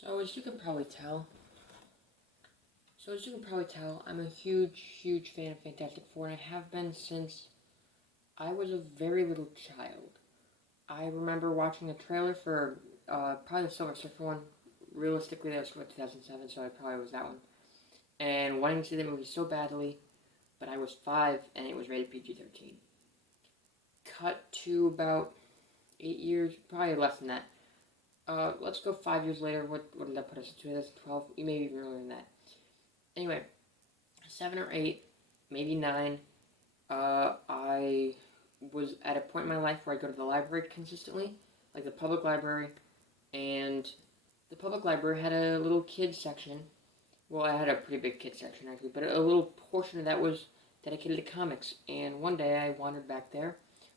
So as you can probably tell, I'm a huge fan of Fantastic Four, and I have been since I was a very little child. I remember watching a trailer for probably the Silver Surfer one. Realistically, that was from 2007, so I probably was that one. And wanting to see the movie so badly, but I was 5, and it was rated PG-13. Cut to about 8 years, probably less than that. Let's go 5 years later. What did that put us in? 2012? Maybe even earlier than that. Anyway, 7 or 8, maybe 9. I was at a point in my life where I go to the library consistently, like the public library, and the public library had a little kids section. Well, I had a pretty big kids section actually, but a little portion of that was dedicated to comics. And one day I wandered back there,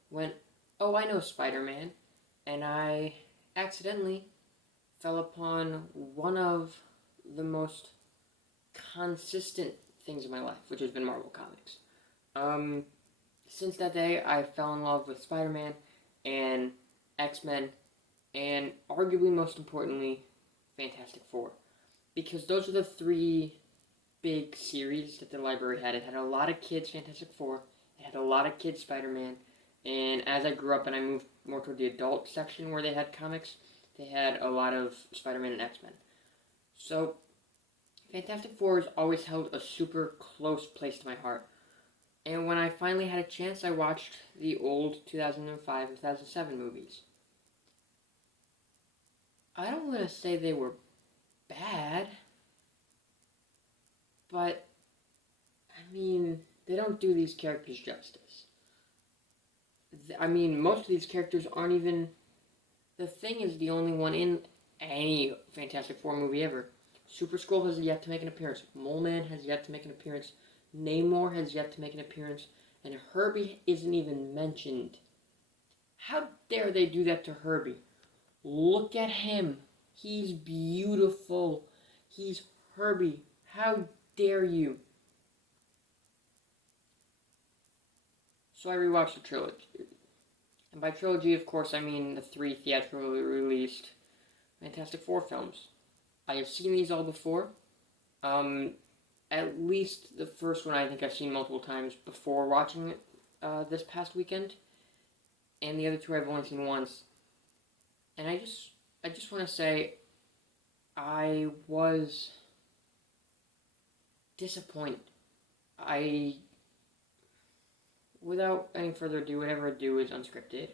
went, oh, I know Spider-Man, and I accidentally fell upon one of the most consistent things in my life, which has been Marvel Comics. Since that day, I fell in love with Spider-Man and X-Men, and arguably most importantly, Fantastic Four. Because those are the 3 big series that the library had. It had a lot of kids Fantastic Four, it had a lot of kids Spider-Man, and as I grew up and I moved more toward the adult section where they had comics, they had a lot of Spider-Man and X-Men. So, Fantastic Four has always held a super close place to my heart. And when I finally had a chance, I watched the old 2005 and 2007 movies. I don't want to say they were bad, but, I mean, they don't do these characters justice. I mean, most of these characters aren't even... The Thing is the only one in any Fantastic Four movie ever. Super Skrull has yet to make an appearance. Mole Man has yet to make an appearance. Namor has yet to make an appearance. And Herbie isn't even mentioned. How dare they do that to Herbie? Look at him. He's beautiful. He's Herbie. How dare you? So I rewatched the trilogy. And by trilogy, of course, I mean the 3 theatrically released Fantastic Four films. I have seen these all before. At least the first one I think I've seen multiple times before watching it this past weekend. And the other 2 I've only seen once. And I just want to say I was disappointed. Without any further ado, whatever I do is unscripted.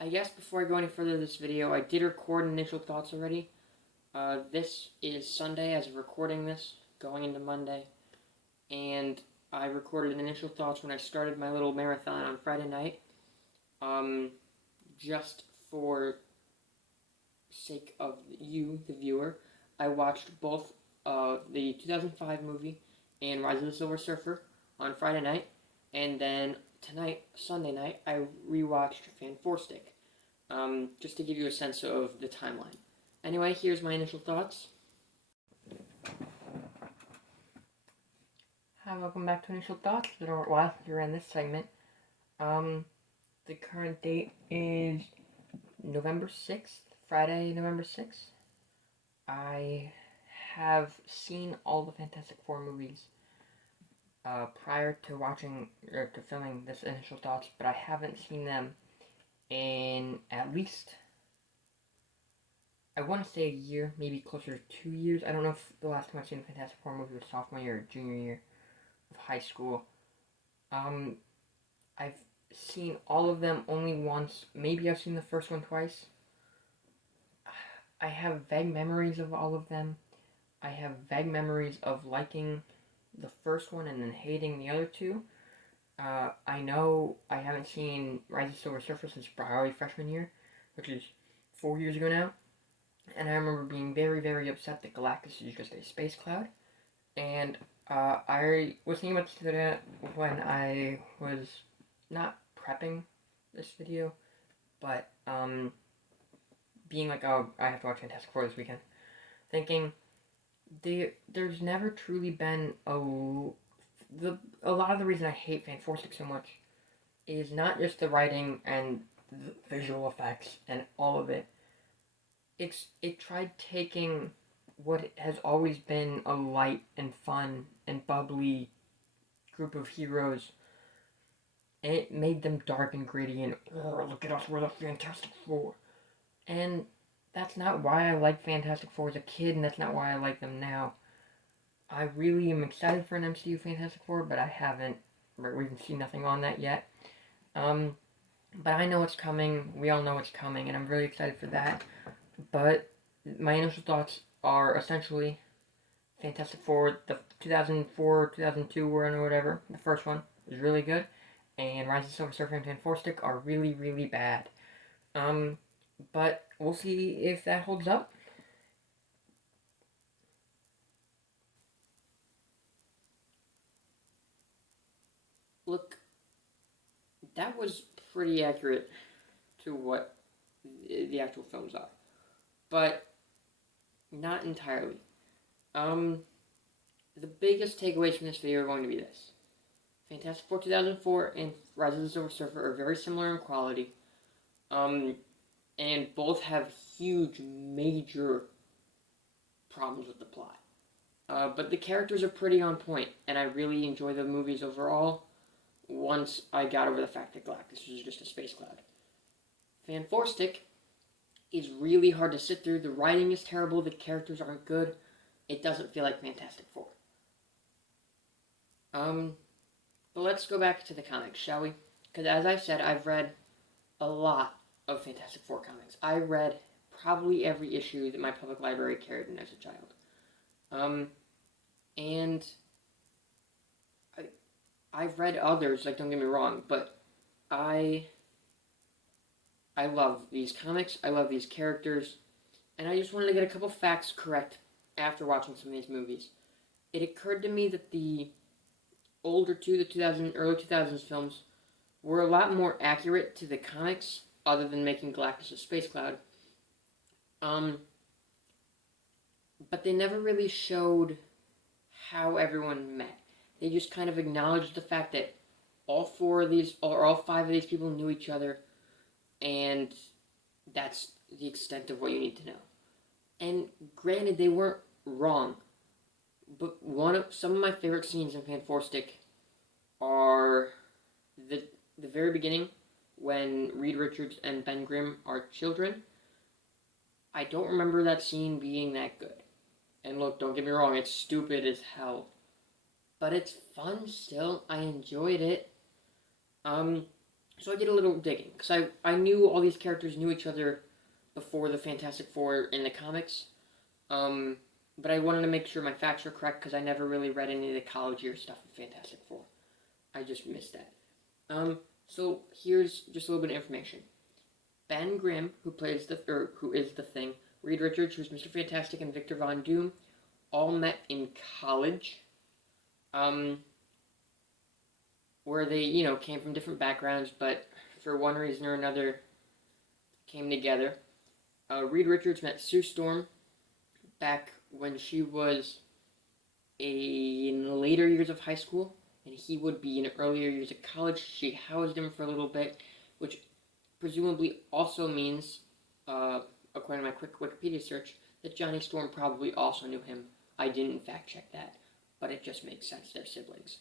I guess before I go any further in this video, I did record initial thoughts already. This is Sunday as of recording this, going into Monday, and I recorded initial thoughts when I started my little marathon on Friday night. Just for sake of you, the viewer, I watched both the 2005 movie and Rise of the Silver Surfer on Friday night, and then tonight, Sunday night, I rewatched Fan 4 Stick, just to give you a sense of the timeline. Anyway, here's my initial thoughts. Hi, welcome back to Initial Thoughts. It's been a while you're in this segment. The current date is November 6th, Friday, November 6th. I have seen all the Fantastic Four movies prior to to filming this Initial Thoughts, but I haven't seen them in at least, I want to say a year, maybe closer to 2 years. I don't know if the last time I've seen a Fantastic Four movie was sophomore year or junior year of high school. I've seen all of them only once. Maybe I've seen the first one twice. I have vague memories of all of them. I have vague memories of liking the first one and then hating the other 2. I know I haven't seen Rise of the Silver Surfer since probably freshman year, which is 4 years ago now. And I remember being very, very upset that Galactus is just a space cloud. And I was thinking about that when I was not prepping this video, but being like, oh, I have to watch Fantastic Four this weekend, thinking there's never truly been a lot of the reason I hate Fan Four Stick so much is not just the writing and the visual effects and all of it. It tried taking what has always been a light and fun and bubbly group of heroes, and it made them dark and gritty and, oh, look at us, we're the Fantastic Four. And that's not why I liked Fantastic Four as a kid, and that's not why I like them now. I really am excited for an MCU Fantastic Four, but I haven't, we've seen nothing on that yet. Um, but I know it's coming, we all know it's coming, and I'm really excited for that. But my initial thoughts are essentially Fantastic Four, the 2004, 2002 run or whatever, the first one, is really good, and Rise of the Silver Surfer and Fan Four Stick are really, really bad. Um, but we'll see if that holds up. Look, that was pretty accurate to what the actual films are, but not entirely. Um, the biggest takeaways from this video are going to be this. Fantastic Four 2004 and Rise of the Silver Surfer are very similar in quality, and both have huge, major problems with the plot. But the characters are pretty on point, and I really enjoy the movies overall once I got over the fact that Galactus was just a space cloud. Fan Four Stick is really hard to sit through. The writing is terrible, the characters aren't good. It doesn't feel like Fantastic Four. But let's go back to the comics, shall we? Because as I said, I've read a lot of Fantastic Four comics. I read probably every issue that my public library carried in as a child. And I've read others, like, don't get me wrong, but I love these comics, I love these characters, and I just wanted to get a couple facts correct after watching some of these movies. It occurred to me that the older the early 2000s films were a lot more accurate to the comics, other than making Galactus a space cloud. But they never really showed how everyone met. They just kind of acknowledged the fact that all four of these, or all five of these people knew each other, and that's the extent of what you need to know. And granted, they weren't wrong, but some of my favorite scenes in Fan Four Stick are the very beginning when Reed Richards and Ben Grimm are children. I don't remember that scene being that good. And look, don't get me wrong, it's stupid as hell. But it's fun still. I enjoyed it. So I did a little digging. Because I knew all these characters knew each other before the Fantastic Four in the comics. But I wanted to make sure my facts were correct because I never really read any of the college year stuff of Fantastic Four. I just missed that. So here's just a little bit of information. Ben Grimm, who is the Thing, Reed Richards, who's Mr. Fantastic, and Victor Von Doom, all met in college, where they, came from different backgrounds, but for one reason or another, came together. Reed Richards met Sue Storm back when she was in the later years of high school, and he would be in the earlier years of college. She housed him for a little bit, which presumably also means, according to my quick Wikipedia search, that Johnny Storm probably also knew him. I didn't fact check that, but it just makes sense. They're siblings.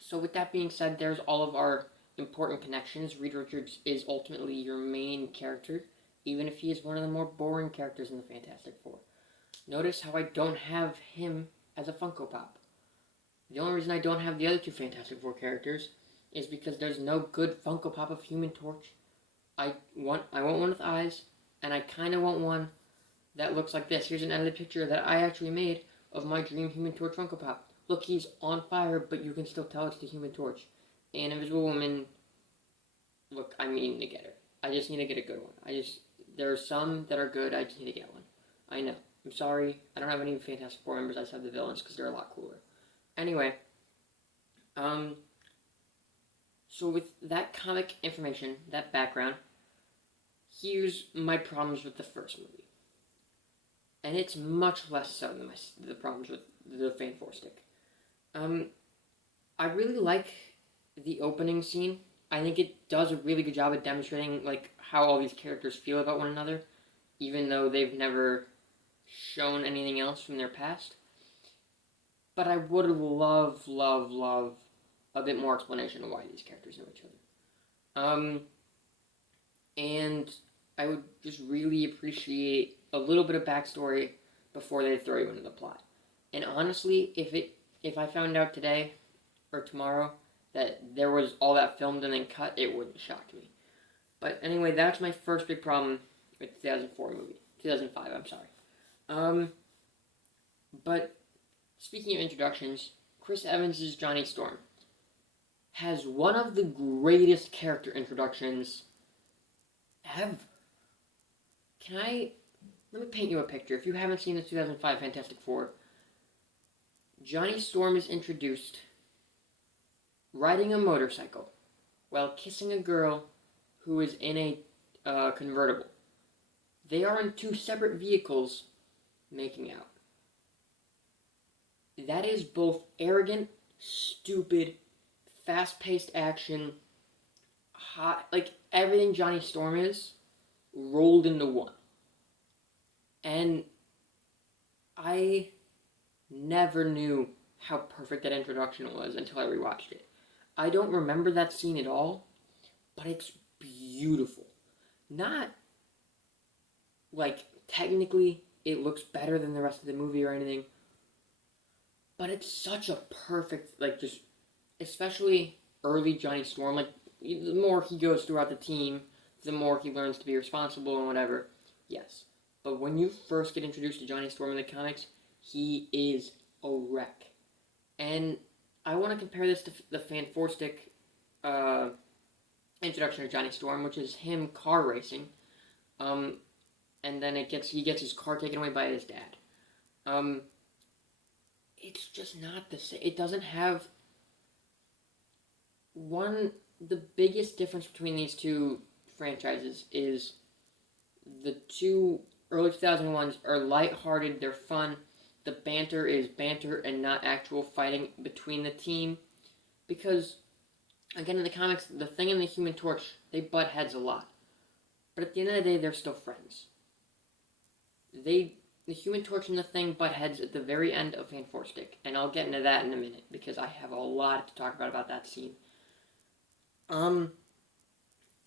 So with that being said, there's all of our important connections. Reed Richards is ultimately your main character, even if he is one of the more boring characters in the Fantastic Four. Notice how I don't have him as a Funko Pop. The only reason I don't have the other two Fantastic Four characters is because there's no good Funko Pop of Human Torch. I want one with eyes, and I kind of want one that looks like this. Here's an edited picture that I actually made of my dream Human Torch Funko Pop. Look, he's on fire, but you can still tell it's the Human Torch. And Invisible Woman, look, I'm needing to get her. I just need to get a good one. There are some that are good, I just need to get one. I know. I'm sorry, I don't have any Fantastic Four members. I just have the villains because they're a lot cooler. Anyway, um, so with that comic information, that background, here's my problems with the first movie, and it's much less so than the problems with the Fan Four Stick. Um, I really like the opening scene. I think it does a really good job at demonstrating like how all these characters feel about one another, even though they've never shown anything else from their past. But I would love a bit more explanation of why these characters know each other. And I would just really appreciate a little bit of backstory before they throw you into the plot. And honestly, if I found out today or tomorrow that there was all that filmed and then cut, it wouldn't shock me. But anyway, that's my first big problem with the 2004 movie. 2005, I'm sorry. But speaking of introductions, Chris Evans' Johnny Storm has one of the greatest character introductions ever. Let me paint you a picture. If you haven't seen the 2005 Fantastic Four, Johnny Storm is introduced riding a motorcycle while kissing a girl who is in a convertible. They are in two separate vehicles making out. That is both arrogant, stupid, fast-paced action, hot, like everything Johnny Storm is, rolled into one. And I never knew how perfect that introduction was until I rewatched it. I don't remember that scene at all, but it's beautiful. Not like technically it looks better than the rest of the movie or anything, but it's such a perfect, like, just especially early Johnny Storm. Like, the more he goes throughout the team, the more he learns to be responsible and whatever. Yes, but when you first get introduced to Johnny Storm in the comics, he is a wreck. And I want to compare this to the Fan Four Stick introduction of Johnny Storm, which is him car racing. And then he gets his car taken away by his dad. It's just not the same. It doesn't have the biggest difference between these two franchises is the two early 2001s are lighthearted, they're fun. The banter is banter and not actual fighting between the team. Because, again, in the comics, the Thing and the Human Torch, they butt heads a lot. But at the end of the day, they're still friends. The Human Torch and the Thing butt heads at the very end of Fan Four Stick, and I'll get into that in a minute because I have a lot to talk about that scene.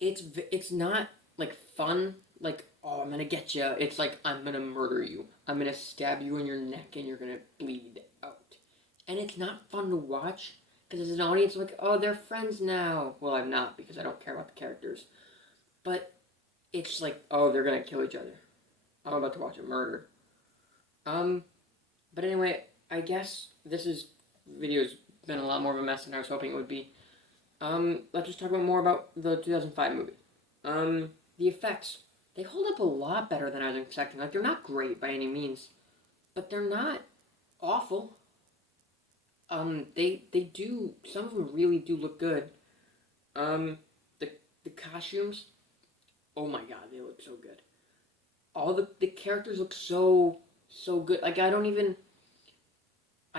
It's not like fun, like, oh, I'm gonna get you. It's like, I'm gonna murder you. I'm gonna stab you in your neck and you're gonna bleed out. And it's not fun to watch because as an audience, I'm like, oh, they're friends now. Well, I'm not because I don't care about the characters. But it's like, oh, they're gonna kill each other. I'm about to watch a murder. But anyway, I guess this video's been a lot more of a mess than I was hoping it would be. Let's just talk more about the 2005 movie. The effects, they hold up a lot better than I was expecting. Like, they're not great by any means, but they're not awful. They do, some of them really do look good. The costumes, oh my god, they look so good. All the characters look so good. Like, I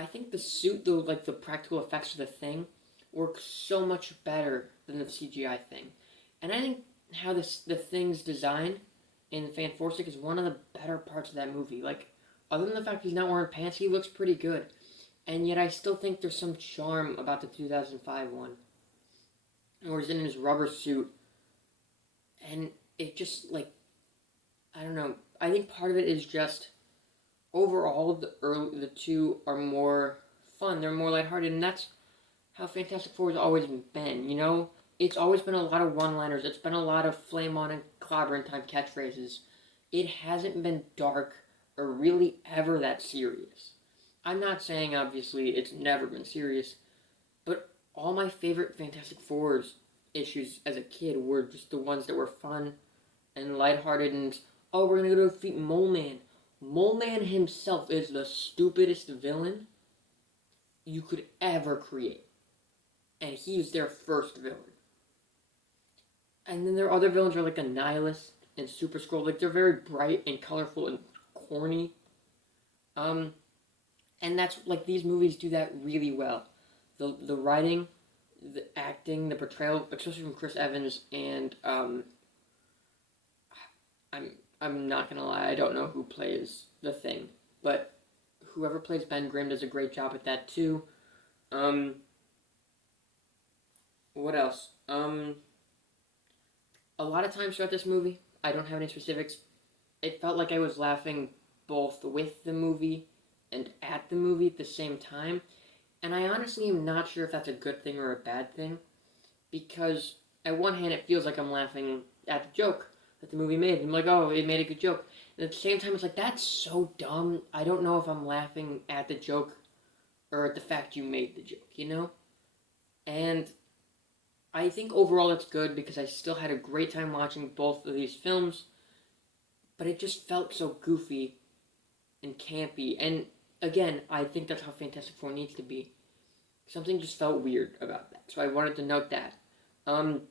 think the suit, though, like the practical effects of the Thing, works so much better than the CGI Thing. And I think how the Thing's design in Fan Four Stick is one of the better parts of that movie. Like, other than the fact he's not wearing pants, he looks pretty good. And yet I still think there's some charm about the 2005 one. Where he's in his rubber suit. And it just, like, I don't know. I think part of it is just overall the two are more fun. They're more lighthearted, and that's how Fantastic Four has always been. You know, it's always been a lot of one-liners. It's been a lot of flame on and clobbering time catchphrases. It hasn't been dark or really ever that serious. I'm not saying obviously it's never been serious, but all my favorite Fantastic Four's issues as a kid were just the ones that were fun and lighthearted and, oh, we're gonna go defeat Mole Man. Mole Man himself is the stupidest villain you could ever create. And he's their first villain. And then there are other villains who are like the Nihilist and Super Skrull. Like, they're very bright and colorful and corny. Um, and that's, like, these movies do that really well. The writing, the acting, the portrayal, especially from Chris Evans, and, I'm, I'm not gonna lie, I don't know who plays the Thing, but whoever plays Ben Grimm does a great job at that too. Um, what else? A lot of times throughout this movie, I don't have any specifics. It felt like I was laughing both with the movie and at the movie at the same time. And I honestly am not sure if that's a good thing or a bad thing. Because at one hand, it feels like I'm laughing at the joke that the movie made. I'm like, oh, it made a good joke. And at the same time, it's like, that's so dumb. I don't know if I'm laughing at the joke or at the fact you made the joke, you know? And I think overall that's good because I still had a great time watching both of these films, but it just felt so goofy and campy. And again, I think that's how Fantastic Four needs to be. Something just felt weird about that, so I wanted to note that. Um,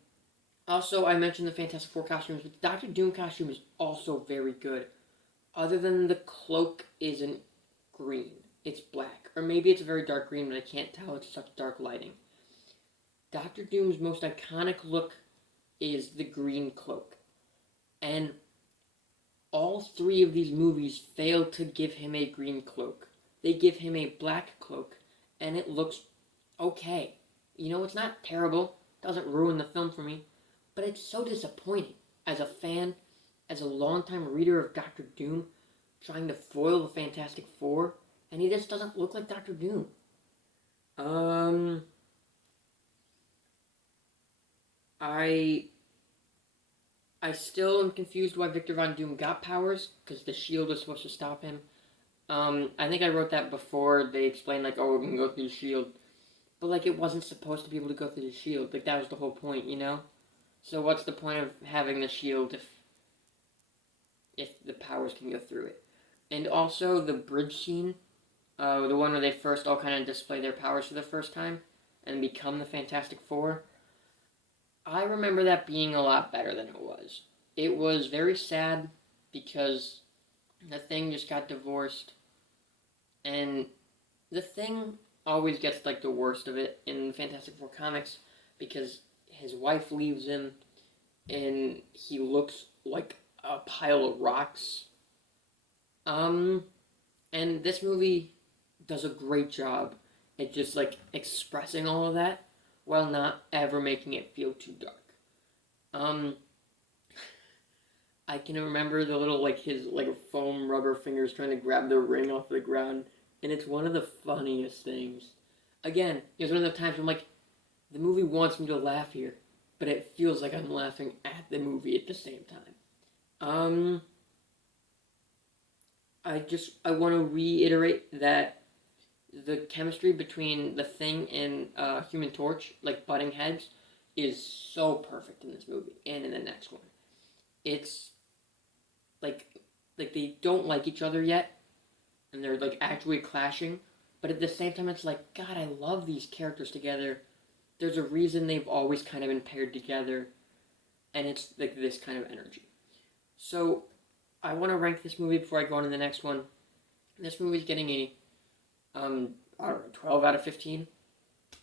Also, I mentioned the Fantastic Four costumes, but the Doctor Doom costume is also very good. Other than the cloak isn't green, it's black. Or maybe it's a very dark green, but I can't tell, it's such dark lighting. Doctor Doom's most iconic look is the green cloak. And all three of these movies fail to give him a green cloak. They give him a black cloak, and it looks okay. You know, it's not terrible, doesn't ruin the film for me, but it's so disappointing as a fan, as a longtime reader of Doctor Doom, trying to foil the Fantastic Four, and he just doesn't look like Doctor Doom. Um, I I still am confused why Victor Von Doom got powers, because the shield was supposed to stop him. I think I wrote that before they explained, like, oh, we can go through the shield. But, like, it wasn't supposed to be able to go through the shield. Like, that was the whole point, you know? So what's the point of having the shield if the powers can go through it? And also, the bridge scene, the one where they first all kind of display their powers for the first time and become the Fantastic Four, I remember that being a lot better than it was. It was very sad because the Thing just got divorced, and the Thing always gets like the worst of it in Fantastic Four comics because his wife leaves him, and he looks like a pile of rocks. Um, and this movie does a great job at just like expressing all of that while not ever making it feel too dark. Um, I can remember the little like his like foam rubber fingers trying to grab the ring off the ground, and it's one of the funniest things. Again, it was one of the times where I'm like, the movie wants me to laugh here, but it feels like I'm laughing at the movie at the same time. Um, I want to reiterate that the chemistry between the Thing and Human Torch, like butting heads, is so perfect in this movie and in the next one. It's like they don't like each other yet, and they're like actually clashing, but at the same time, it's like, God, I love these characters together. There's a reason they've always kind of been paired together, and it's like this kind of energy. So I want to rank this movie before I go on to the next one. This movie's getting a I don't know, 12 out of 15.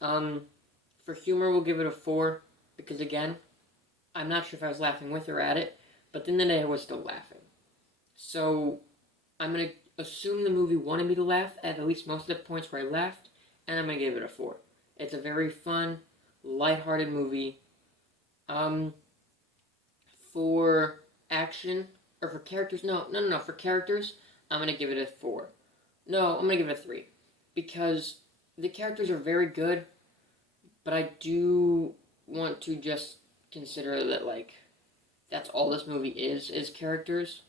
Um, for humor, we'll give it a 4 because again, I'm not sure if I was laughing with or at it, but then the day I was still laughing. So I'm gonna assume the movie wanted me to laugh at least most of the points where I laughed, and I'm gonna give it a 4. It's a very fun, lighthearted movie. Um, for action or for characters, no. For characters, I'm gonna give it a 4. No, I'm gonna give it a 3 because the characters are very good, but I do want to just consider that like that's all this movie is characters,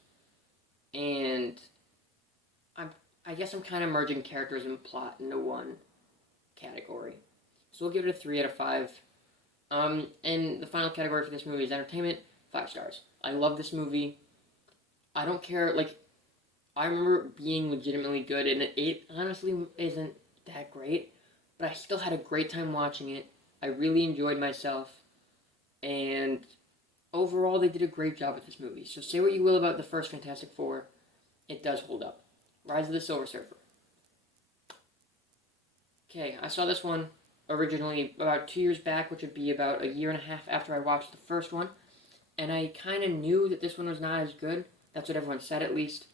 and I'm I guess I'm kind of merging characters and plot into one category. So we'll give it a 3 out of 5. And the final category for this movie is entertainment, 5 stars. I love this movie. I don't care, like, I remember it being legitimately good, and it honestly isn't that great, but I still had a great time watching it. I really enjoyed myself, and overall, they did a great job with this movie. So say what you will about the first Fantastic Four, it does hold up. Rise of the Silver Surfer. Okay, I saw this one originally about 2 years back, which would be about a year and a half after I watched the first one, and I kind of knew that this one was not as good. That's what everyone said, at least.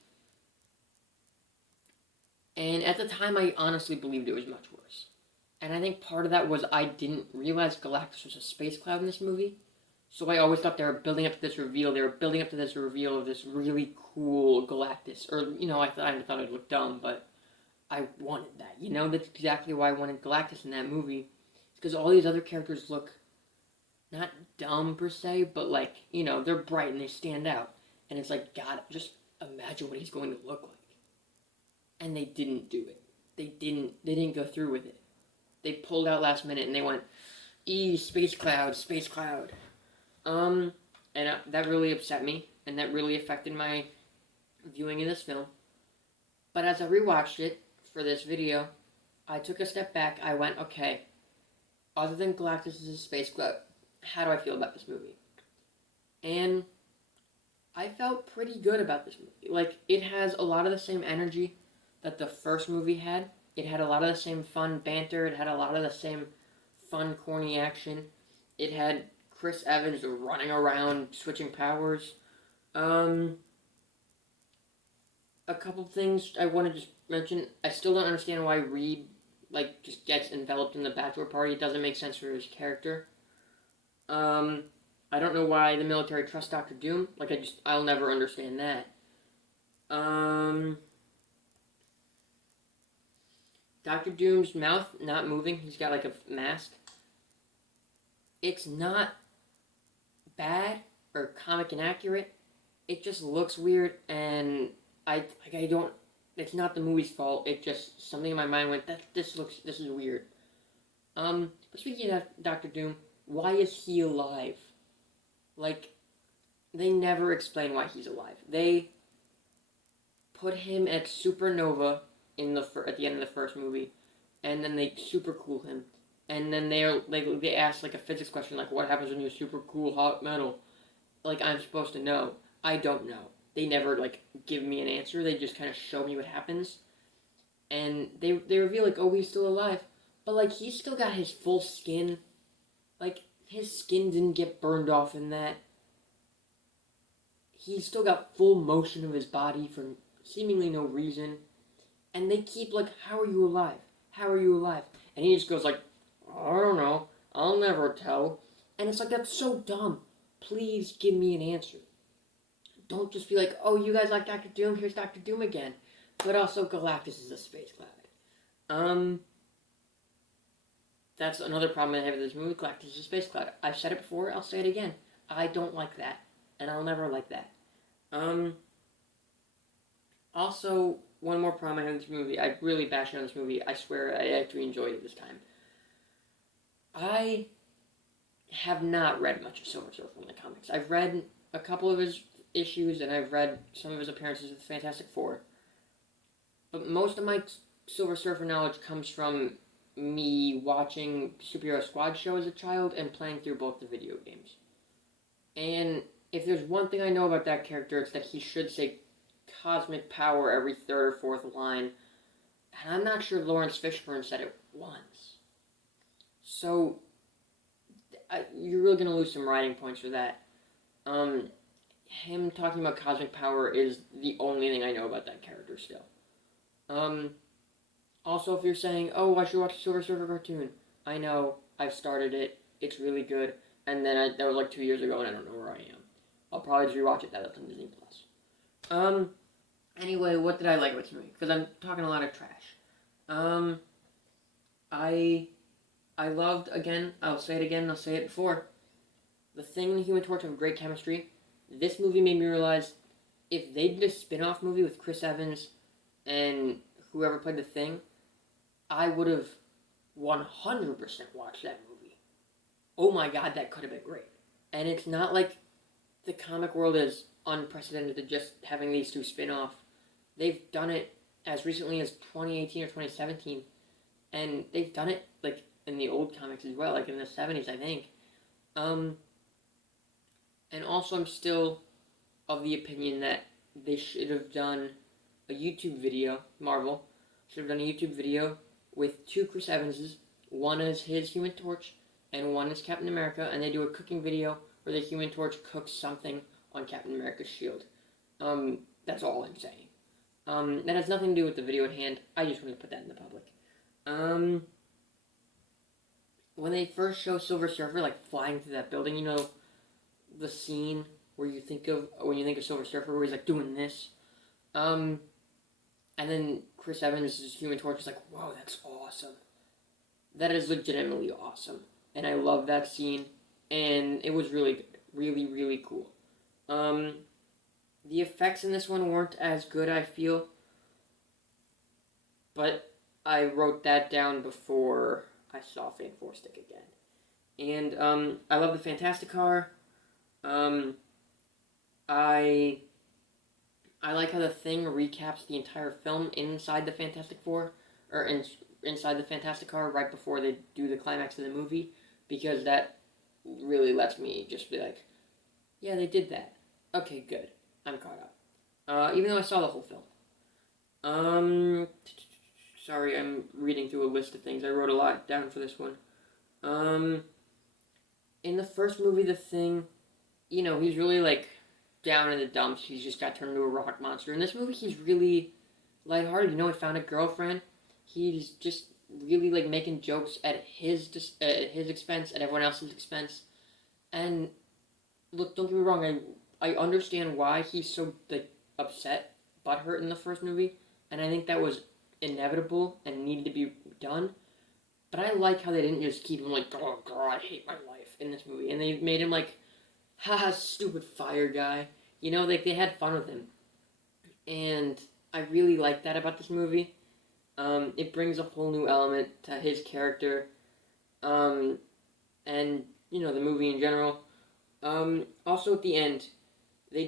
And at the time, I honestly believed it was much worse. And I think part of that was I didn't realize Galactus was a space cloud in this movie. So I always thought they were building up to this reveal. They were building up to this reveal of this really cool Galactus. Or, I thought it looked dumb, but I wanted that. That's exactly why I wanted Galactus in that movie. Because all these other characters look not dumb per se, but they're bright and they stand out. And it's like, God, just imagine what he's going to look like. And they didn't do it. They didn't go through with it. They pulled out last minute and they went, space cloud, space cloud. And that really upset me, and that really affected my viewing of this film. But as I rewatched it for this video, I took a step back. I went, okay, other than Galactus is a space cloud, how do I feel about this movie? And I felt pretty good about this movie. It has a lot of the same energy that the first movie had. It had a lot of the same fun banter. It had a lot of the same fun, corny action. It had Chris Evans running around, switching powers. A couple things I want to just mention. I still don't understand why Reed, just gets enveloped in the bachelor party. It doesn't make sense for his character. I don't know why the military trusts Doctor Doom. I'll never understand that. Doctor Doom's mouth not moving. He's got a mask. It's not bad or comic inaccurate. It just looks weird, and I don't. It's not the movie's fault. It just something in my mind went this is weird. But speaking of Doctor Doom, why is he alive? They never explain why he's alive. They put him at Supernova at the end of the first movie, and then they super cool him. And then they ask a physics question what happens when you super cool hot metal? I'm supposed to know. I don't know. They never give me an answer. They just kind of show me what happens, and they reveal oh, he's still alive, but he's still got his full skin. His skin didn't get burned off in that. He's still got full motion of his body for seemingly no reason, and they keep how are you alive? How are you alive? And he just goes I don't know. I'll never tell. And it's that's so dumb. Please give me an answer. Don't just be oh, you guys like Doctor Doom? Here's Doctor Doom again. But also, Galactus is a space cloud. That's another problem I have with this movie. Galactus is a space cloud. I've said it before. I'll say it again. I don't like that. And I'll never like that. Also, one more problem I have with this movie. I really bashed on this movie. I swear I actually enjoyed it this time. I have not read much of Silver Surfer in the comics. I've read a couple of his issues, and I've read some of his appearances with Fantastic Four. But most of my Silver Surfer knowledge comes from me watching Superhero Squad show as a child and playing through both the video games. And if there's one thing I know about that character, it's that he should say cosmic power every third or fourth line. And I'm not sure Lawrence Fishburne said it once. So, you're really going to lose some writing points for that. Him talking about cosmic power is the only thing I know about that character still. Also, if you're saying, oh, I should watch a Silver Surfer cartoon, I know, I've started it, it's really good, and then that was 2 years ago, and I don't know where I am. I'll probably just rewatch it now that's on Disney+. Anyway, what did I like about this movie? Because I'm talking a lot of trash. I loved, again, I'll say it again, I'll say it before, the Thing and the Human Torch have great chemistry. This movie made me realize if they did a spin-off movie with Chris Evans and whoever played the Thing, I would have 100% watched that movie. Oh my god, that could have been great. And it's not like the comic world is unprecedented to just having these two spin off they've done it as recently as 2018 or 2017, and they've done it like in the old comics as well, like in the 70s, I think. Um, and also, I'm still of the opinion that they should have done a YouTube video. Marvel should have done a YouTube video with two Chris Evanses, one as his Human Torch, and one as Captain America, and they do a cooking video where the Human Torch cooks something on Captain America's shield. That's all I'm saying. That has nothing to do with the video at hand. I just want to put that in the public. When they first show Silver Surfer like flying through that building, you know, the scene where you think of when you think of Silver Surfer, where he's like doing this, and then Chris Evans' Human Torch is like, "Whoa, that's awesome! That is legitimately awesome," and I love that scene, and it was really good, really, really cool. The effects in this one weren't as good, I feel, but I wrote that down before I saw Fan Four Stick again. And I love the Fantastic Car. I like how the Thing recaps the entire film inside the Fantastic Four, or inside the Fantastic Car right before they do the climax of the movie, because that really lets me just be like, yeah, they did that. Okay, good. I'm caught up. Even though I saw the whole film. Sorry, I'm reading through a list of things. I wrote a lot down for this one. In the first movie, The Thing, you know, he's really, like, down in the dumps. He's just got turned into a rock monster. In this movie, he's really lighthearted. You know, he found a girlfriend. He's just really, like, making jokes at his expense, at everyone else's expense. And, look, don't get me wrong, I understand why he's so, like, upset, butthurt in the first movie. And I think that was inevitable and needed to be done. But I like how they didn't just keep him like, oh god, I hate my life in this movie. And they made him like, haha, stupid fire guy. You know, like they had fun with him. And I really like that about this movie. It brings a whole new element to his character. And, you know, the movie in general. Also at the end, they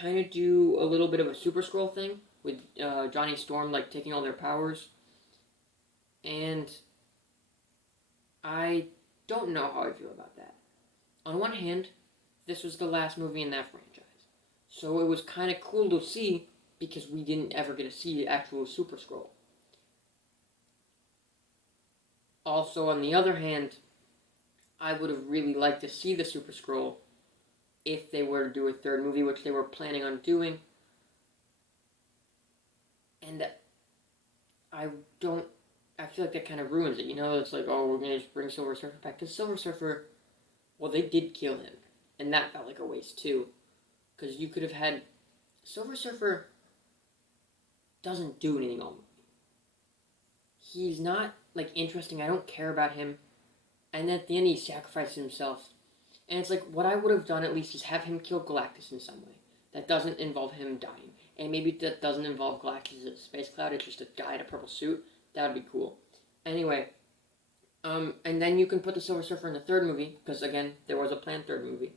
kind of do a little bit of a Super Scroll thing with Johnny Storm like taking all their powers, and I don't know how I feel about that. On one hand, this was the last movie in that franchise, so it was kind of cool to see because we didn't ever get to see the actual Super Scroll. Also, on the other hand, I would have really liked to see the Super Scroll if they were to do a third movie, which they were planning on doing. And I feel like that kind of ruins it, you know? It's like, oh, we're going to just bring Silver Surfer back. Because Silver Surfer, well, they did kill him. And that felt like a waste, too. Because you could have had... Silver Surfer doesn't do anything all movie. He's not, like, interesting. I don't care about him. And at the end, he sacrifices himself. And it's like, what I would have done at least is have him kill Galactus in some way. That doesn't involve him dying. And maybe that doesn't involve Galactus as a space cloud. It's just a guy in a purple suit. That would be cool. Anyway, and then you can put the Silver Surfer in the third movie, because again, there was a planned third movie.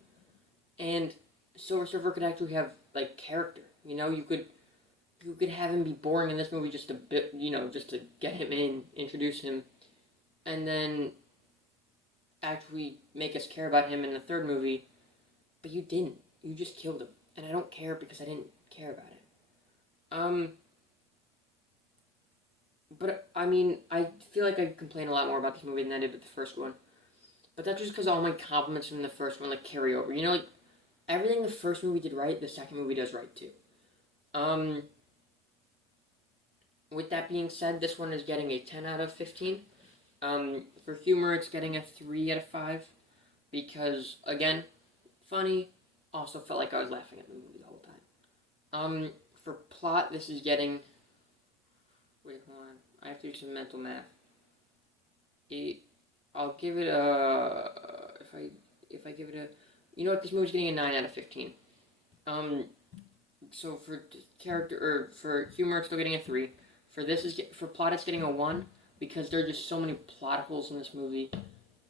And Silver Surfer could actually have, like, character. You know, you could have him be boring in this movie just a bit, you know, just to get him in, introduce him, and then actually make us care about him in the third movie. But you didn't. You just killed him. And I don't care because I didn't care about it. But, I mean, I feel like I complain a lot more about this movie than I did with the first one. But that's just because all my compliments from the first one, like, carry over. You know, like, everything the first movie did right, the second movie does right, too. With that being said, this one is getting a 10 out of 15. For humor, it's getting a 3 out of 5. Because, again, funny, also felt like I was laughing at the movie the whole time. For plot, this is getting... Wait, hold on. I have to do some mental math. I'll give it a... If I give it a... You know what? This movie's getting a 9 out of 15. So for character... Or for humor, it's still getting a 3. For plot, it's getting a 1. Because there are just so many plot holes in this movie.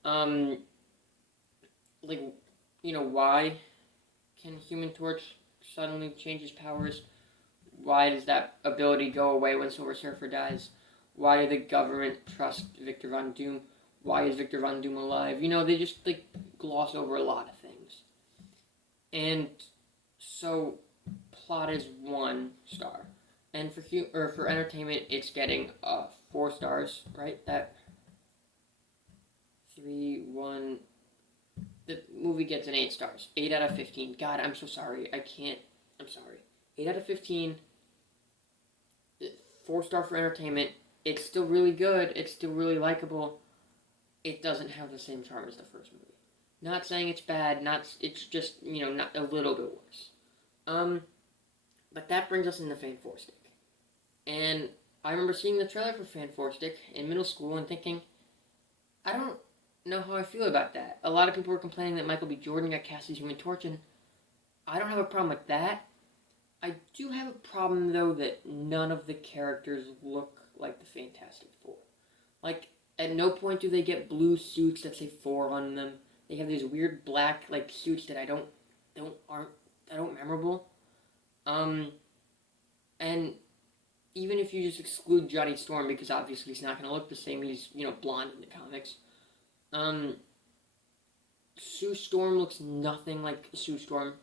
Like, you know, why can Human Torch suddenly change his powers? Why does that ability go away when Silver Surfer dies? Why did the government trust Victor Von Doom? Why is Victor Von Doom alive? They just gloss over a lot of things. And so plot is 1 star. And for entertainment, it's getting 4 stars, right? That 3, 1. The movie gets an 8 stars. 8 out of 15. God, I'm so sorry. I'm sorry. 8 out of 15. 4-star for entertainment. It's still really good. It's still really likable. It doesn't have the same charm as the first movie. Not saying it's bad. It's just not a little bit worse. But that brings us into Fan 4 Stick. And I remember seeing the trailer for Fan 4 Stick in middle school and thinking, I don't know how I feel about that. A lot of people were complaining that Michael B. Jordan got cast as Human Torch, and I don't have a problem with that. I do have a problem, though, that none of the characters look like the Fantastic Four. At no point do they get blue suits that say 4 on them. They have these weird black, suits that aren't memorable. And even if you just exclude Johnny Storm, because obviously he's not going to look the same, he's, blonde in the comics. Sue Storm looks nothing like Sue Storm.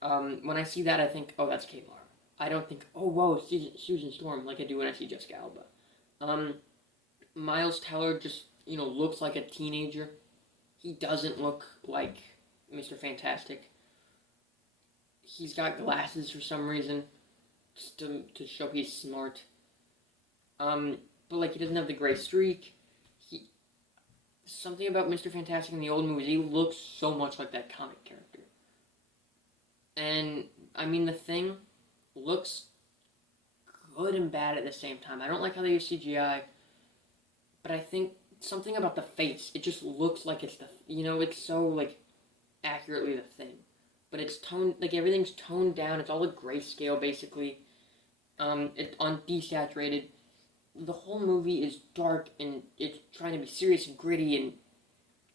When I see that, I think, oh, that's Kate Mara. I don't think, oh, whoa, Susan Storm, like I do when I see Jessica Alba. Miles Teller just, looks like a teenager. He doesn't look like Mr. Fantastic. He's got glasses for some reason, just to show he's smart. But he doesn't have the gray streak. Something about Mr. Fantastic in the old movies, he looks so much like that comic character. And, The Thing looks good and bad at the same time. I don't like how they use CGI, but I think something about the face, it just looks like it's it's so, accurately the Thing. But it's toned, everything's toned down, it's all grayscale, basically. It's desaturated. The whole movie is dark, and it's trying to be serious and gritty, and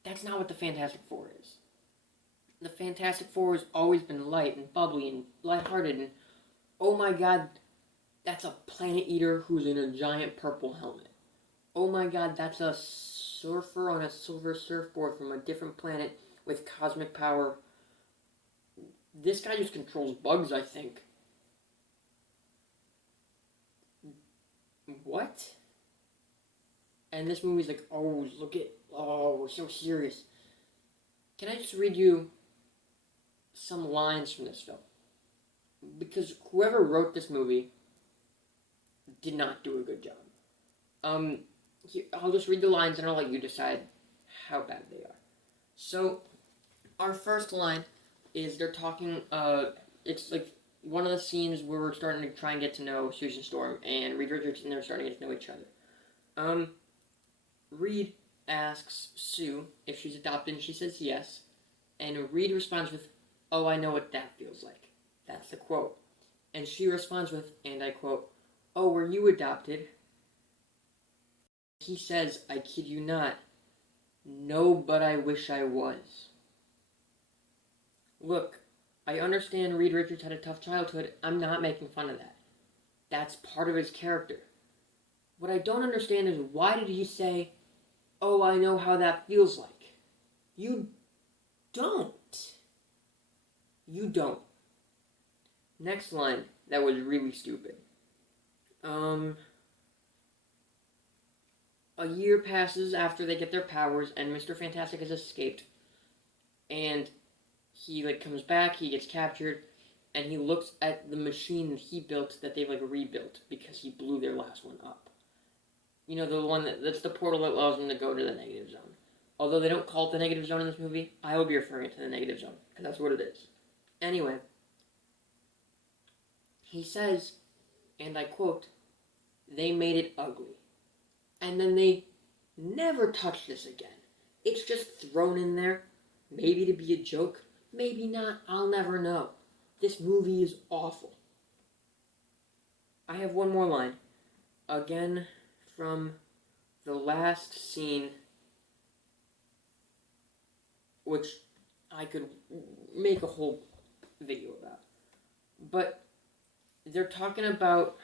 that's not what the Fantastic Four is. The Fantastic Four has always been light and bubbly and lighthearted, and oh my god, that's a planet eater who's in a giant purple helmet. Oh my god, that's a surfer on a silver surfboard from a different planet with cosmic power. This guy just controls bugs, I think. What? And this movie's oh, we're so serious. Can I just read you some lines from this film? Because whoever wrote this movie did not do a good job. I'll just read the lines and I'll let you decide how bad they are. So, our first line is they're talking, it's one of the scenes where we're starting to try and get to know Susan Storm and Reed Richards, and they're starting to get to know each other. Reed asks Sue if she's adopted, and she says yes. And Reed responds with, "Oh, I know what that feels like." That's the quote. And she responds with, and I quote, "Oh, were you adopted?" He says, "I kid you not. No, but I wish I was." Look, I understand Reed Richards had a tough childhood. I'm not making fun of that. That's part of his character. What I don't understand is why did he say, "Oh, I know how that feels like"? You don't. You don't. Next line, that was really stupid. A year passes after they get their powers, and Mr. Fantastic has escaped. And he comes back, he gets captured, and he looks at the machine that he built that they've rebuilt because he blew their last one up. The one that's the portal that allows them to go to the negative zone. Although they don't call it the negative zone in this movie, I will be referring to the negative zone, because that's what it is. Anyway, he says, and I quote, "They made it ugly." And then they never touch this again. It's just thrown in there, maybe to be a joke, maybe not, I'll never know. This movie is awful. I have one more line. Again, from the last scene, which I could make a whole video about. But they're talking about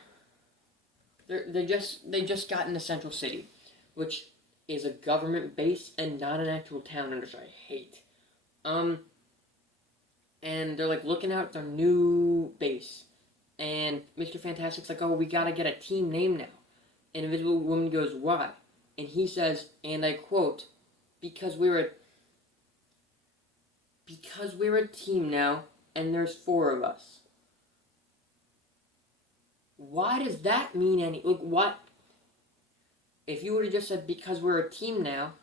they just got in the central city, which is a government base and not an actual town, which I hate. Um, and they're like looking out their new base, and Mr. Fantastic's like, "Oh, we gotta get a team name now." And Invisible Woman goes, "Why?" And he says, and I quote, "Because we're a team now, and there's four of us." Why does that mean any? Like, what? If you would have just said because we're a team now,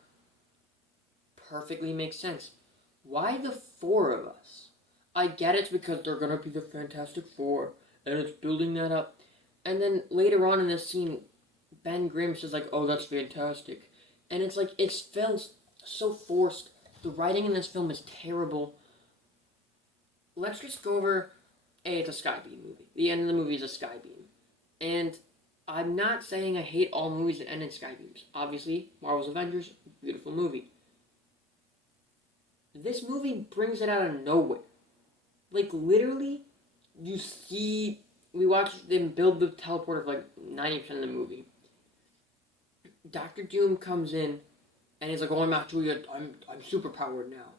perfectly makes sense. Why the four of us? I get it's because they're gonna be the Fantastic Four, and it's building that up. And then later on in this scene, Ben Grimm says like, "Oh, that's fantastic," and it's like it feels so forced. The writing in this film is terrible. Let's just go over. A, it's a Skybeam movie. The end of the movie is a Skybeam, and I'm not saying I hate all movies that end in Skybeams. Obviously, Marvel's Avengers, beautiful movie. This movie brings it out of nowhere. Like literally, you see, we watch them build the teleporter for like 90% of the movie. Doctor Doom comes in, and he's like, "Oh, I'm super powered now,"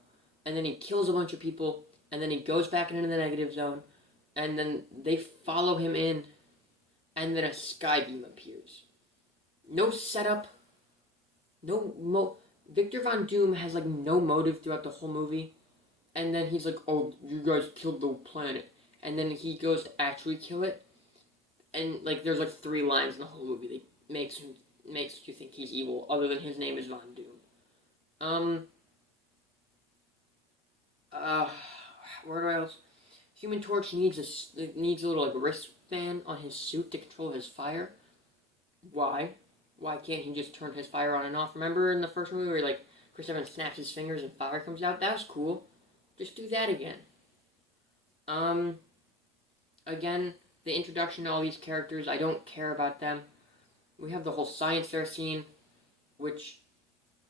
and then he kills a bunch of people, and then he goes back into the negative zone, and then they follow him in, and then a sky beam appears. No setup, no mo. Victor Von Doom has like no motive throughout the whole movie, and then he's like, "Oh, you guys killed the planet," and then he goes to actually kill it, and like there's like three lines in the whole movie that makes you think he's evil, other than his name is Von Doom. Um, uh, where do I else? Human Torch needs a little like wristband on his suit to control his fire. Why? Why can't he just turn his fire on and off? Remember in the first movie where like Chris Evans snaps his fingers and fire comes out? That was cool. Just do that again. Um, again, the introduction to all these characters, I don't care about them. We have the whole science fair scene, which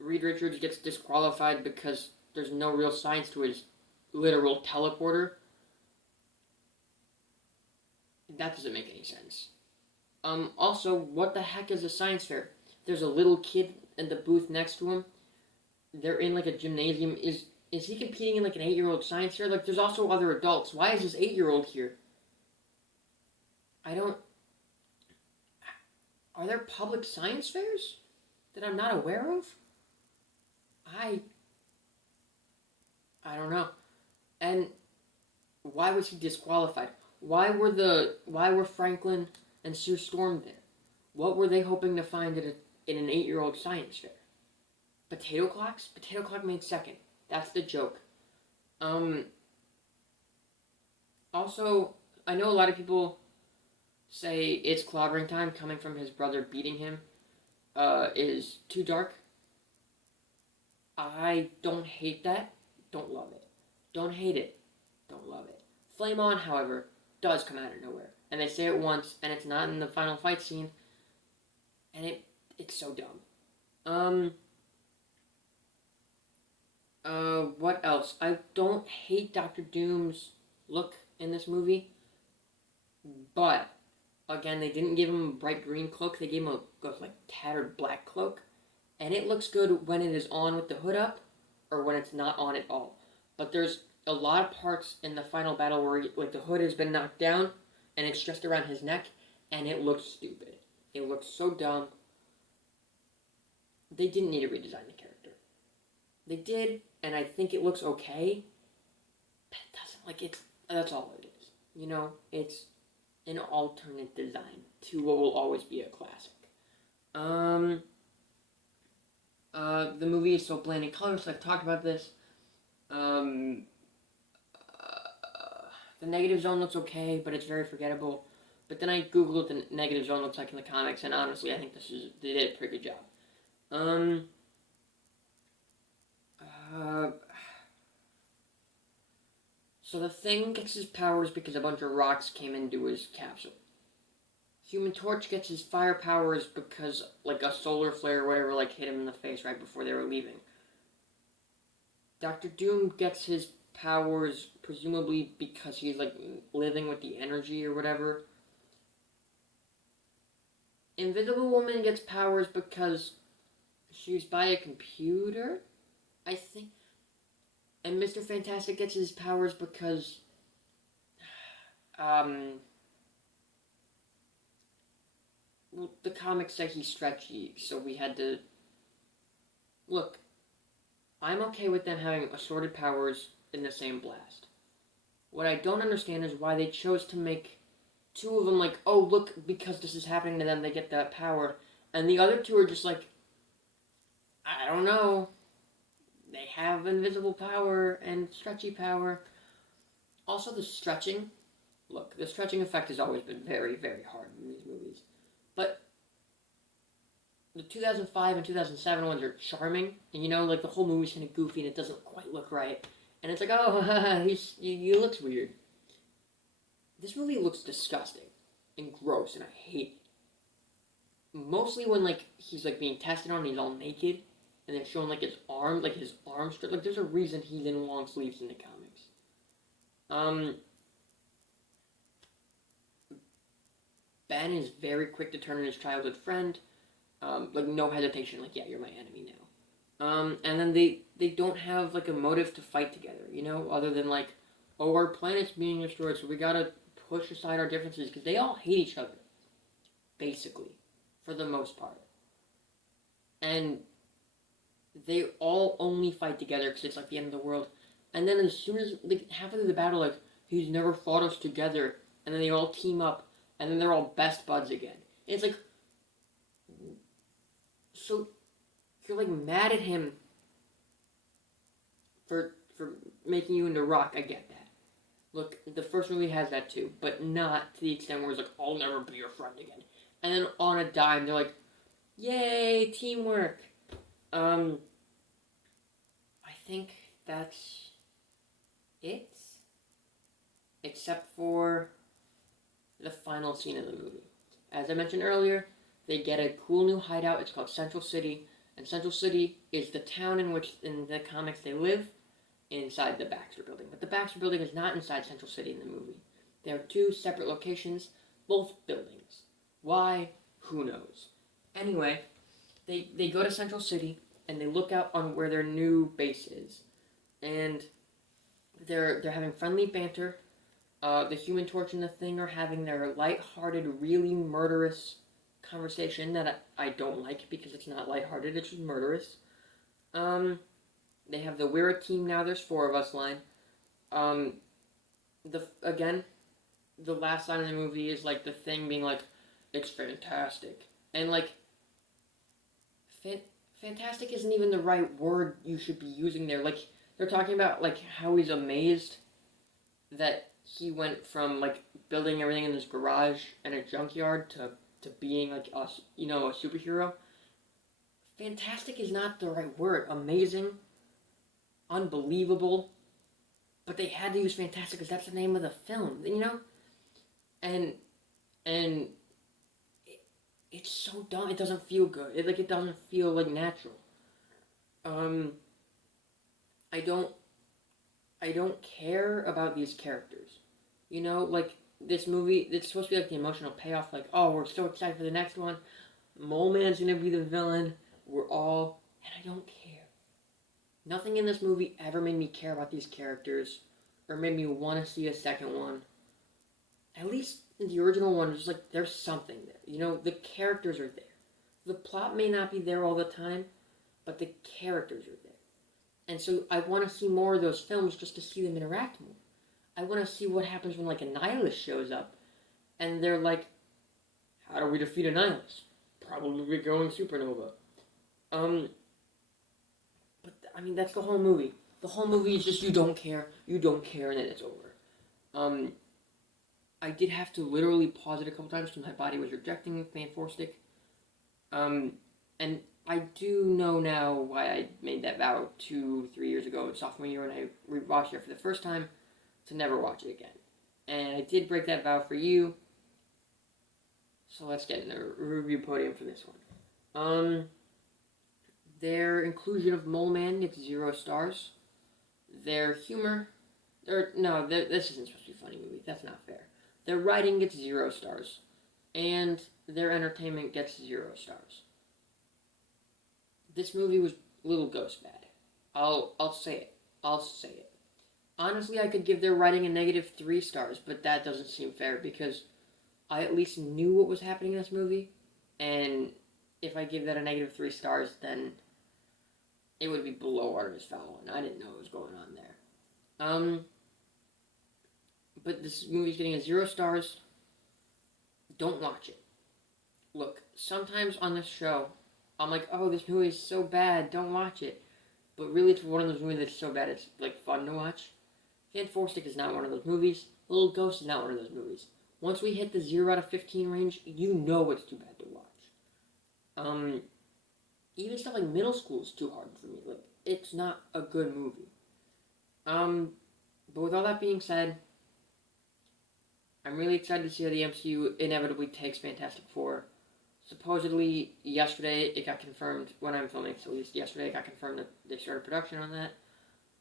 Reed Richards gets disqualified because there's no real science to his literal teleporter. That doesn't make any sense. Also, what the heck is a science fair? There's a little kid in the booth next to him. They're in like a gymnasium. Is he competing in like an 8-year-old science fair? Like, there's also other adults. Why is this 8-year-old here? I don't. Are there public science fairs that I'm not aware of? I. I don't know. And why was he disqualified? Why were Franklin and Sue Storm there? What were they hoping to find in an 8-year-old science fair? Potato clocks? Potato clock made second. That's the joke. Um. Also, I know a lot of people say it's clobbering time coming from his brother beating him. Is too dark. I don't hate that. Don't love it. Don't hate it. Don't love it. Flame On, however, does come out of nowhere. And they say it once, and it's not in the final fight scene, and it's so dumb. Um, what else? I don't hate Doctor Doom's look in this movie, but, again, they didn't give him a bright green cloak, they gave him a like, tattered black cloak, and it looks good when it is on with the hood up, or when it's not on at all. But there's a lot of parts in the final battle where like the hood has been knocked down and it's just around his neck, and it looks stupid. It looks so dumb. They didn't need to redesign the character. They did, and I think it looks okay. But it doesn't like it's that's all it is. You know, it's an alternate design to what will always be a classic. Um. The movie is so bland in color, so I've talked about this. Um, the negative zone looks okay, but it's very forgettable. But then I googled what the negative zone looks like in the comics, and honestly, I think they did a pretty good job. Um, uh, so the Thing gets his powers because a bunch of rocks came into his capsule. Human Torch gets his fire powers because like a solar flare or whatever like hit him in the face right before they were leaving. Doctor Doom gets his powers presumably because he's like living with the energy or whatever Invisible Woman gets powers because she's by a computer, I think. And Mr. Fantastic gets his powers because, um, well, the comics say he's stretchy, so we had to... Look, I'm okay with them having assorted powers in the same blast. What I don't understand is why they chose to make two of them like, oh, look, because this is happening to them, they get that power. And the other two are just like, I don't know. They have invisible power and stretchy power. Also, the stretching. Look, the stretching effect has always been very, very hard in these movies. But the 2005 and 2007 ones are charming. And like the whole movie's kind of goofy and it doesn't quite look right. And it's like, oh, he looks weird. This movie looks disgusting and gross, and I hate it. Mostly when he's being tested on, and he's all naked, and they're showing his arms, his arms. There's a reason he's in long sleeves in the comics. Ben is very quick to turn on his childhood friend. No hesitation. Yeah, you're my enemy now. And then they don't have a motive to fight together. Other than oh, our planet's being destroyed, so we gotta push aside our differences because they all hate each other, basically, for the most part. And they all only fight together because it's the end of the world. And then as soon as halfway through the battle, he's never fought us together, and then they all team up, and then they're all best buds again. And it's so you're mad at him for making you into rock. I get that. Look, the first movie has that too, but not to the extent where it's I'll never be your friend again. And then on a dime, they're yay, teamwork. I think that's it. Except for the final scene of the movie. As I mentioned earlier, they get a cool new hideout. It's called Central City. And Central City is the town in which, in the comics, they live. Inside the Baxter Building. But the Baxter Building is not inside Central City in the movie. There are two separate locations, both buildings. Why? Who knows? Anyway, they go to Central City, and they look out on where their new base is. And they're having friendly banter. The Human Torch and the Thing are having their light-hearted, really murderous conversation that I don't like because it's not light-hearted, it's just murderous. They have the "We're a team now, there's four of us" line. The last line of the movie is the Thing being it's fantastic. And fantastic isn't even the right word you should be using there. They're talking about how he's amazed that he went from building everything in his garage and a junkyard to being a superhero. Fantastic is not the right word. Amazing, unbelievable, but they had to use fantastic because that's the name of the film, and it's so dumb. It doesn't feel good. It doesn't feel natural. I don't care about these characters. This movie, it's supposed to be the emotional payoff. Oh, we're so excited for the next one. Mole Man's gonna be the villain. And I don't care. Nothing in this movie ever made me care about these characters or made me want to see a second one. At least in the original one, it's there's something there. The characters are there. The plot may not be there all the time, but the characters are there. And so I want to see more of those films just to see them interact more. I want to see what happens when a nihilist shows up and they're how do we defeat a nihilist? Probably going supernova. But that's the whole movie. The whole movie is just you don't care, and then it's over. I did have to literally pause it a couple times because my body was rejecting Fanforstic. And I do know now why I made that vow 2-3 years ago, sophomore year, when I rewatched it for the first time, to never watch it again. And I did break that vow for you. So let's get in the review podium for this one. Their inclusion of Mole Man gets 0 stars. Their humor... this isn't supposed to be a funny movie. That's not fair. Their writing gets 0 stars. And their entertainment gets 0 stars. This movie was little ghost bad. I'll say it. I'll say it. Honestly, I could give their writing a -3 stars, but that doesn't seem fair because I at least knew what was happening in this movie, and if I give that a -3 stars, then it would be below Artemis Fowl, and I didn't know what was going on there. But this movie's getting a 0 stars. Don't watch it. Look, sometimes on this show, I'm like, oh, this movie is so bad, don't watch it. But really, it's one of those movies that's so bad it's like fun to watch. Fantastic is not one of those movies. Little Ghost is not one of those movies. Once we hit the 0 out of 15 range, you know it's too bad to watch. Even stuff like Middle School is too hard for me. Like, it's not a good movie. But with all that being said, I'm really excited to see how the MCU inevitably takes Fantastic Four. Supposedly, yesterday it got confirmed, when I'm filming, so at least yesterday it got confirmed that they started production on that.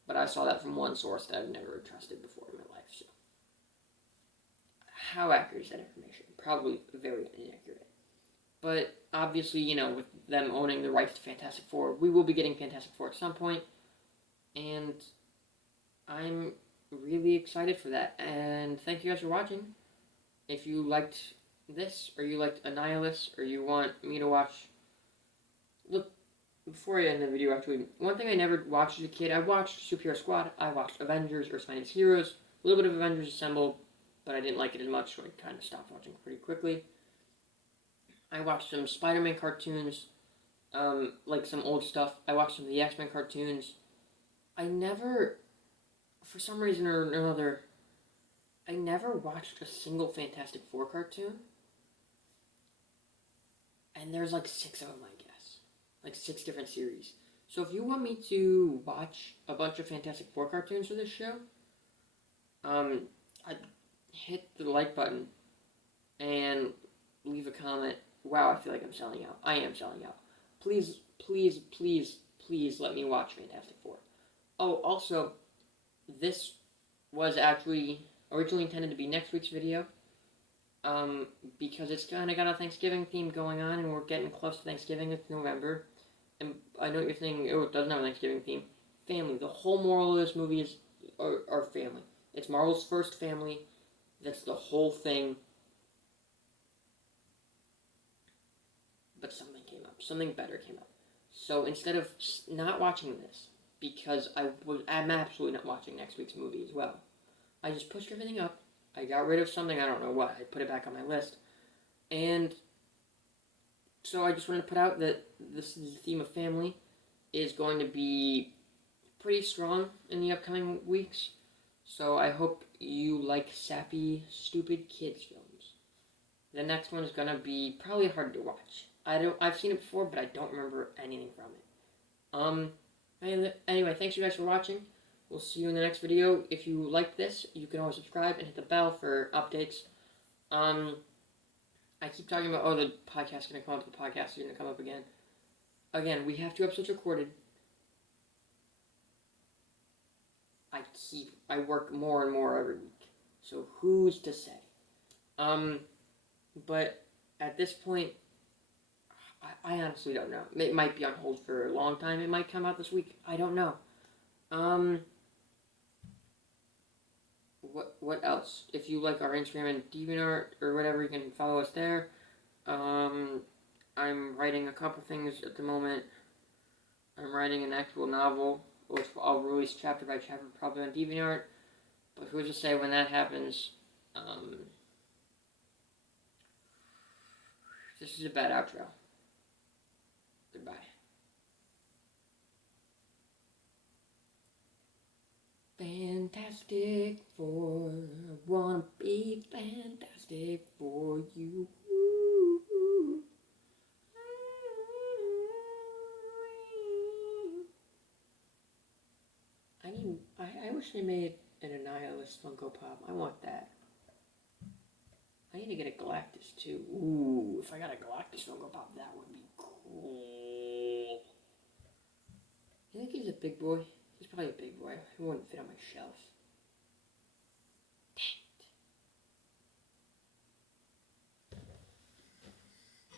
But I saw that from one source that I've never trusted before in my life, so. How accurate is that information? Probably very inaccurate. But obviously, you know, with them owning the rights to Fantastic Four, we will be getting Fantastic Four at some point. And I'm really excited for that. And thank you guys for watching. If you liked this, or you liked Annihilus, or you want me to watch... Look, before I end the video, actually, one thing I never watched as a kid, I watched Superhero Squad, I watched Avengers, Earth's Mightiest Heroes, a little bit of Avengers Assemble, but I didn't like it as much, so I kind of stopped watching pretty quickly. I watched some Spider-Man cartoons, like some old stuff. I watched some of the X-Men cartoons. I never, for some reason or another, I never watched a single Fantastic Four cartoon. And there's like 6 of them, I guess. Like 6 different series. So if you want me to watch a bunch of Fantastic Four cartoons for this show, I'd hit the like button and leave a comment. Wow, I feel like I'm selling out. I am selling out. Please, please, please, please let me watch Fantastic Four. Oh, also, this was actually originally intended to be next week's video. Because it's kind of got a Thanksgiving theme going on, and we're getting close to Thanksgiving. It's November. And I know what you're thinking, oh, it doesn't have a Thanksgiving theme. Family. The whole moral of this movie is our family. It's Marvel's first family. That's the whole thing. But something came up. Something better came up. So instead of not watching this, because I'm absolutely not watching next week's movie as well, I just pushed everything up. I got rid of something, I don't know what. I put it back on my list. And so I just wanted to put out that this theme of family is going to be pretty strong in the upcoming weeks. So I hope you like sappy, stupid kids films. The next one is going to be probably hard to watch. I've seen it before, but I don't remember anything from it. Anyway, thanks you guys for watching. We'll see you in the next video. If you like this, you can always subscribe and hit the bell for updates. I keep talking about, oh, the podcast's going to come up, the podcast is going to come up again. Again, we have 2 episodes recorded. I work more and more every week. So who's to say? But at this point, I honestly don't know. It might be on hold for a long time. It might come out this week. I don't know. What else? If you like our Instagram and DeviantArt or whatever, you can follow us there. I'm writing a couple things at the moment. I'm writing an actual novel, which I'll release chapter by chapter, probably on DeviantArt. But who's to say when that happens? This is a bad outro. Goodbye. Fantastic Four, I wanna be fantastic for you. I wish they made an Annihilus Funko Pop. I want that. I need to get a Galactus too. Ooh, if I got a Galactus Funko Pop, that would be cool. You think he's a big boy? He's probably a big boy. He wouldn't fit on my shelf.